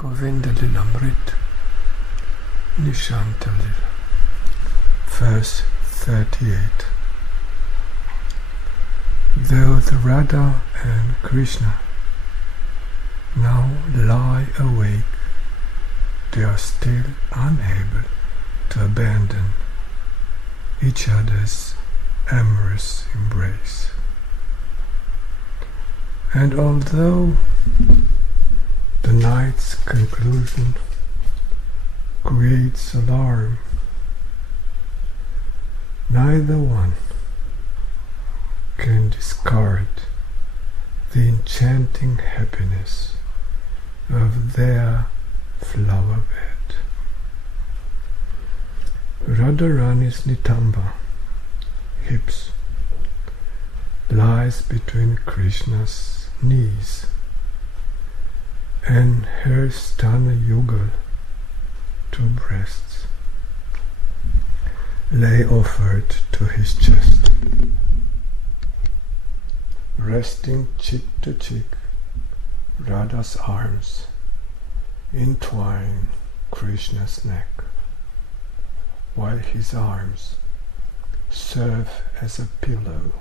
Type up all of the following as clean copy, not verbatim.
Govinda-Līlāmṛta, Niśaṅta līlā, verse 38. Though the Rādhā and Kṛṣṇa now lie awake, they are still unable to abandon each other's amorous embrace. And although the night's conclusion creates alarm, neither one can discard the enchanting happiness of their flower bed. Rādhārānī's nitambā, hips, lies between Krishna's knees, and her stāna-yugala, two breasts, lay offered to his chest. Resting cheek to cheek, Radha's arms entwine Krishna's neck, while his arms serve as a pillow.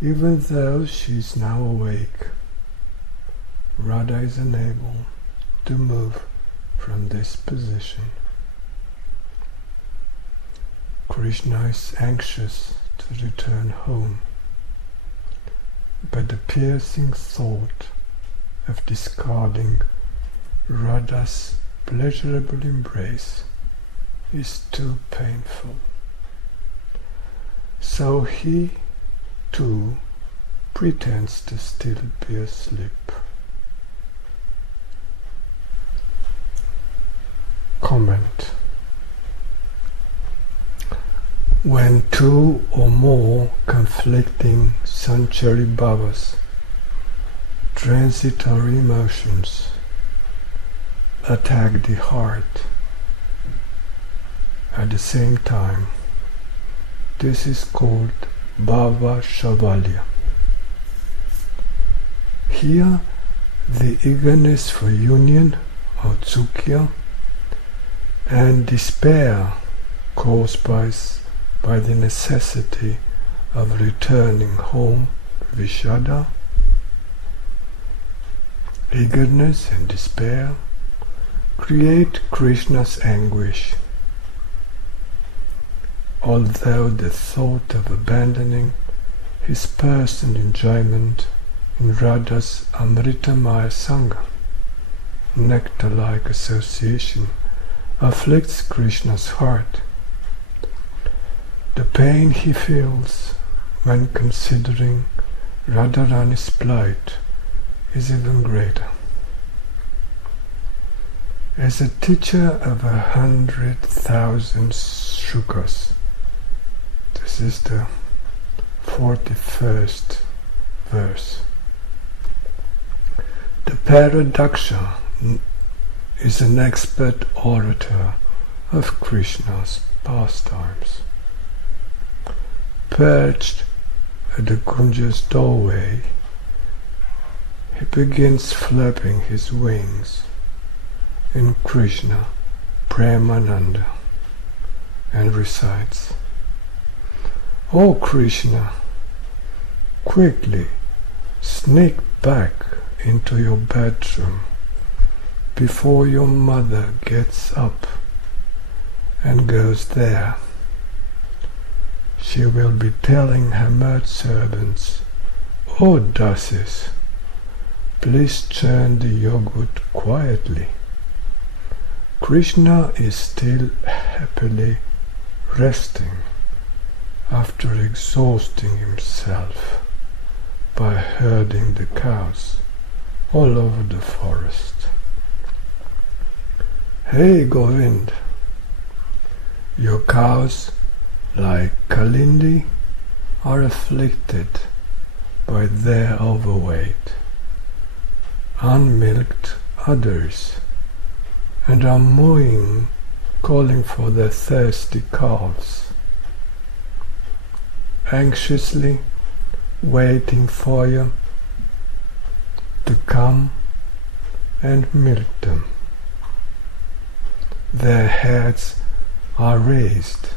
Even though she is now awake, Radha is unable to move from this position. Krishna is anxious to return home, but the piercing thought of discarding Radha's pleasurable embrace is too painful. So he, too, pretends to still be asleep. Comment. When two or more conflicting sañcarī bhāvas, transitory emotions, attack the heart at the same time, this is called bhāva-śavālya. Here, the eagerness for union, aūtsukyā, and despair caused by the necessity of returning home, viśāda, eagerness and despair, create Krishna's anguish. Although the thought of abandoning his personal enjoyment in Radha's amritamaya saṅga, nectar-like association, afflicts Krishna's heart, the pain he feels when considering Rādhārānī's plight is even greater. As a teacher of 100,000 shlokas, this is the 41st verse. The Dakṣa is an expert orator of Krishna's pastimes. Perched at the Kunja's doorway, he begins flapping his wings in Krishna Premananda and recites, "O Krishna, quickly sneak back into your bedroom before your mother gets up and goes there. She will be telling her maidservants, 'O dasis, please churn the yogurt quietly.' Krishna is still happily resting after exhausting himself by herding the cows all over the forest. Hey Govind, your cows, like Kalindi, are afflicted by their overweight, unmilked others, and are mooing, calling for their thirsty calves. Anxiously waiting for you to come and milk them. Their heads are raised,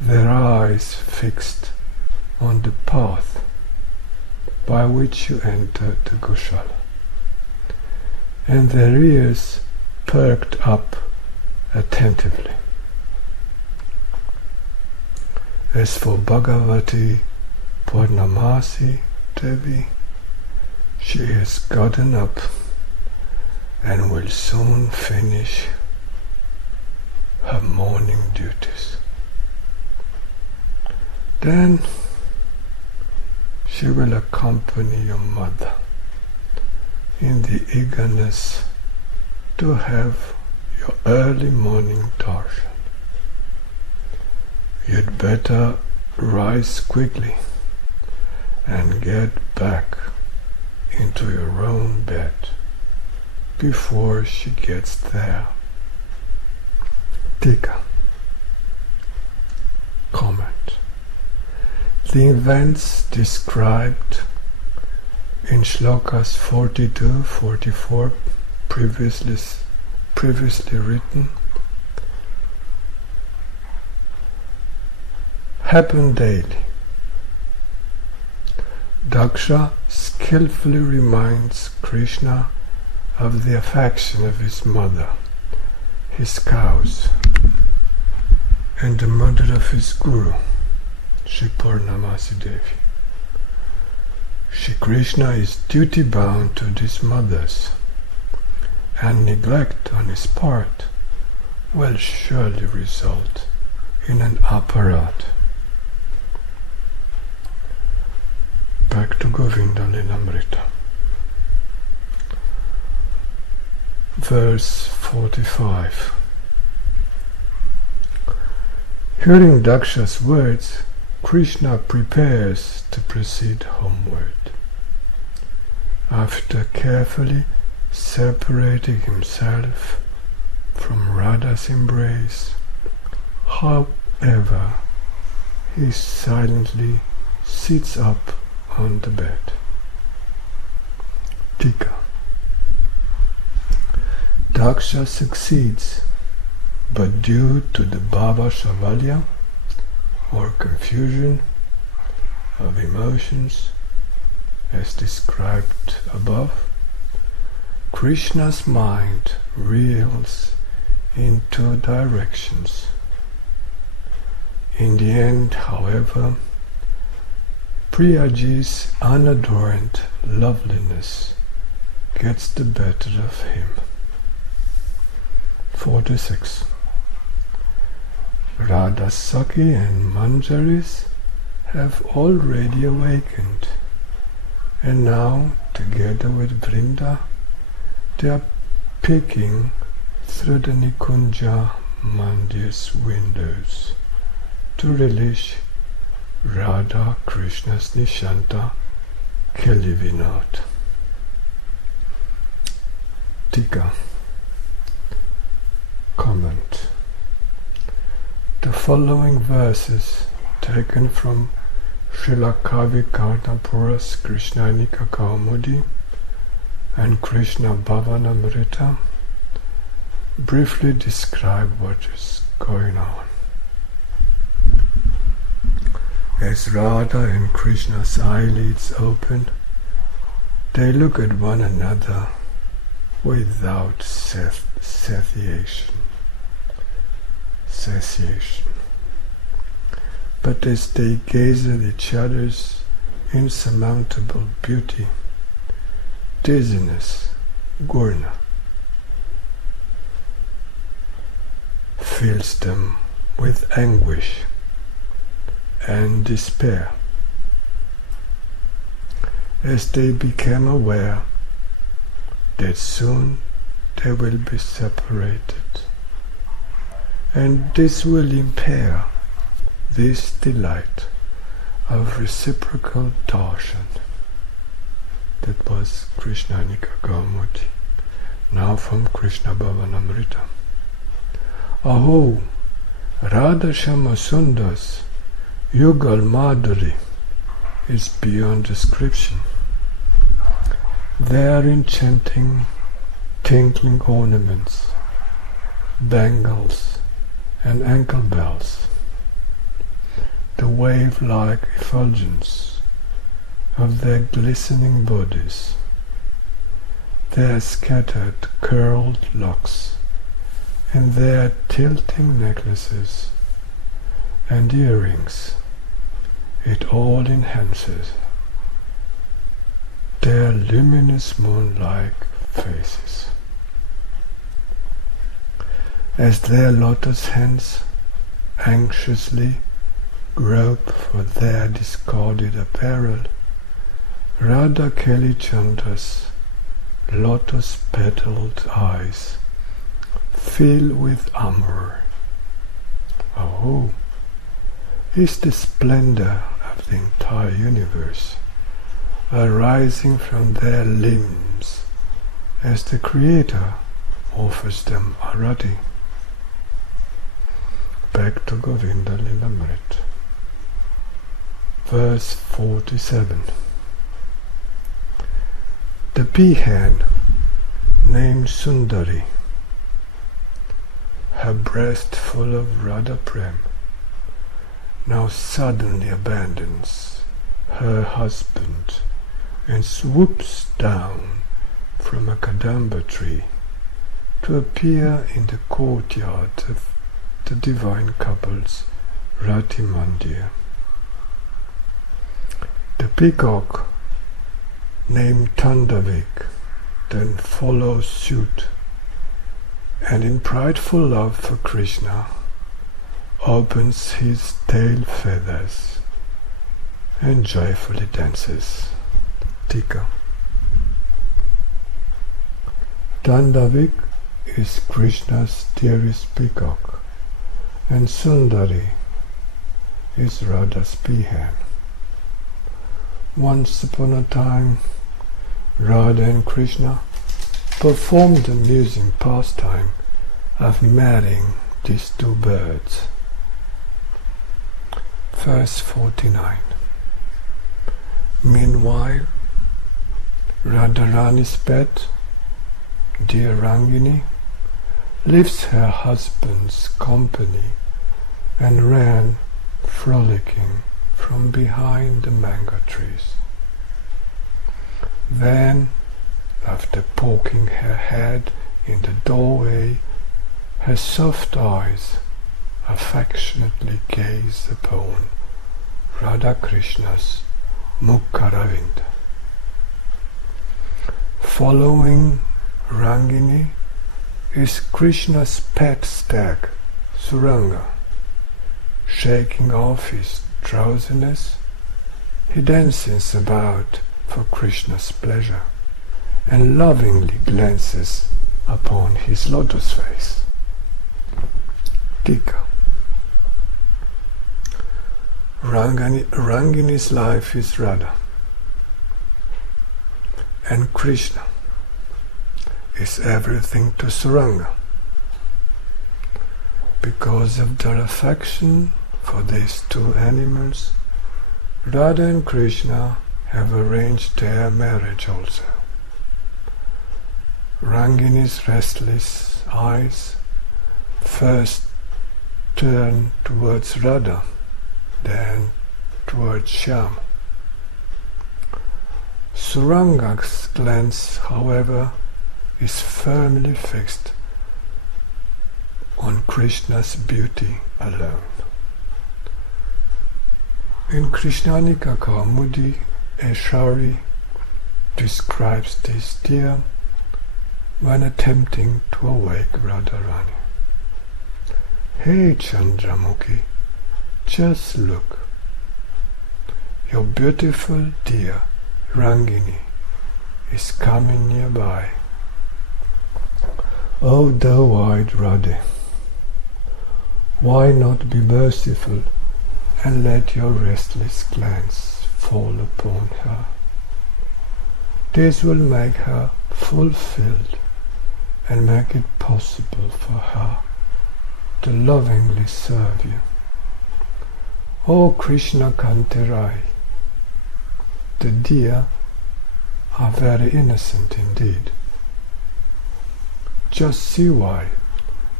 their eyes fixed on the path by which you enter the Goshala, and their ears perked up attentively. As for Bhagavati Purnamasi Devi, she has gotten up and will soon finish her morning duties. Then she will accompany your mother in the eagerness to have your early morning darshan. You'd better rise quickly and get back into your own bed before she gets there. Ṭīkā. Comment. The events described in shlokas 42-44 previously written happen daily. Dakṣa skillfully reminds Krishna of the affection of his mother, his cows, and the mother of his guru, Shri Purnamasi Devi. Shri Krishna is duty-bound to these mothers, and neglect on his part will surely result in an aparadha. Back to Govinda-Līlāmṛta. Verse 45. Hearing Dakṣa's words, Krishna prepares to proceed homeward. After carefully separating himself from Radha's embrace, however, he silently sits up on the bed. Ṭīkā. Dakṣa succeeds, but due to the bhāva-śavālya, or confusion of emotions, as described above, Krishna's mind reels in two directions. In the end, however, Priyaji's unadorned loveliness gets the better of him. 46. Radha Sakhi and Manjaris have already awakened, and now, together with Vrinda, they are peeking through the Nikunja Mandir's windows to relish Radha Krishna's Niśaṅta līlā. Ṭīkā. Comment. The following verses, taken from Srila Kavi Karnapura's Krishnanika Kaumudi and Krishna Bhavanamrita, briefly describe what is going on. As Radha and Krishna's eyelids open, they look at one another without cessation. But as they gaze at each other's insurmountable beauty, dizziness, gurna, fills them with anguish and despair, as they become aware that soon they will be separated, and this will impair this delight of reciprocal darshan. That was Krishnanika Kaumudi, now from Krishna Bhavanamrita. Aho, Radha Shama Sundas Yugal Madhuri is beyond description. their enchanting, tinkling ornaments, bangles and ankle bells, the wave-like effulgence of their glistening bodies, their scattered curled locks, and their tilting necklaces and earrings, it all enhances their luminous moon-like faces. As their lotus hands anxiously grope for their discarded apparel, Radha Kalichandra's lotus-petaled eyes fill with amor. Oh, is the splendor of the entire universe arising from their limbs as the Creator offers them arati. Back to Govinda-Līlāmṛta. Verse 47. The peahen named Sundari, her breast full of Radha Prem, now suddenly abandons her husband and swoops down from a kadamba tree to appear in the courtyard of the divine couple's Rati Mandir. The peacock named Tāndavika then follows suit, and in prideful love for Krishna opens his tail feathers and joyfully dances. Ṭīkā. Tāndavika is Krishna's dearest peacock, and Sundari is Radha's peahen. Once upon a time, Radha and Krishna performed the amusing pastime of marrying these two birds. Verse 49. Meanwhile, Rādhārānī's pet, dear Raṅginī, leaves her husband's company and ran frolicking from behind the mango trees. Then, after poking her head in the doorway, her soft eyes affectionately gaze upon Radha Krishna's Mukha-ravinda. Following Raṅginī is Krishna's pet stag, Suraṅga. Shaking off his drowsiness, he dances about for Krishna's pleasure and lovingly glances upon his lotus face. Ṭīkā. Raṅginī's life is Radha, and Krishna is everything to Suraṅga. Because of their affection for these two animals, Radha and Krishna have arranged their marriage also. Raṅginī's restless eyes first turn towards Radha, then towards Shyama. Suraṅga's glance, however, is firmly fixed on Krishna's beauty alone. In Krishnanika Kaumudi, Eshari describes this deer when attempting to awake Rādhārānī. Hey Chandramukhi, just look. Your beautiful dear Raṅginī is coming nearby. O doe-eyed Radhe, why not be merciful and let your restless glance fall upon her? This will make her fulfilled and make it possible for her to lovingly serve you. O Krishna Kanterai, the deer are very innocent indeed. Just see why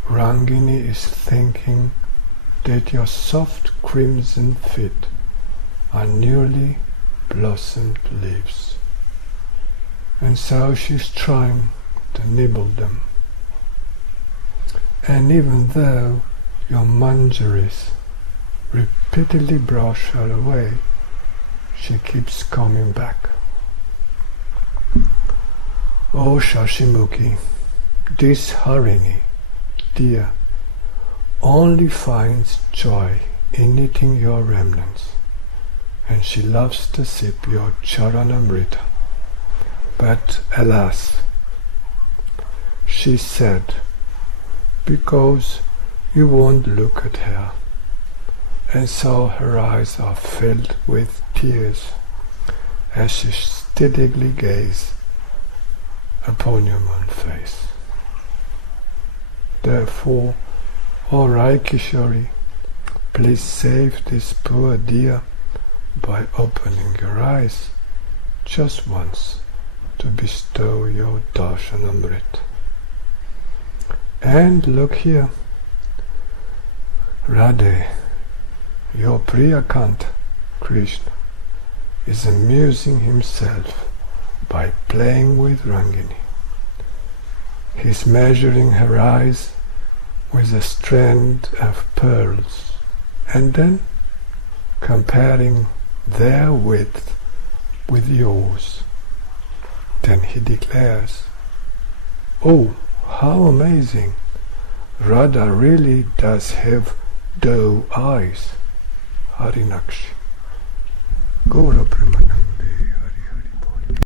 Raṅginī is thinking that your soft crimson feet are newly blossomed leaves, and so she's trying to nibble them. And even though your manjaris repeatedly brush her away, she keeps coming back. Oh Shashimukhi, this Harini, dear, only finds joy in eating your remnants, and she loves to sip your Charanamrita. But alas, she said, because you won't look at her, and so her eyes are filled with tears as she steadily gazes upon your moon face. Therefore, O Raikishori, please save this poor dear by opening your eyes just once to bestow your darshanamrita. And look here, Radhe, your Priyakanta, Krishna, is amusing himself by playing with Raṅginī. He's measuring her eyes with a strand of pearls and then comparing their width with yours. Then he declares, "Oh, how amazing! Radha really does have doe eyes." Harinakshi. Gaura Premanand.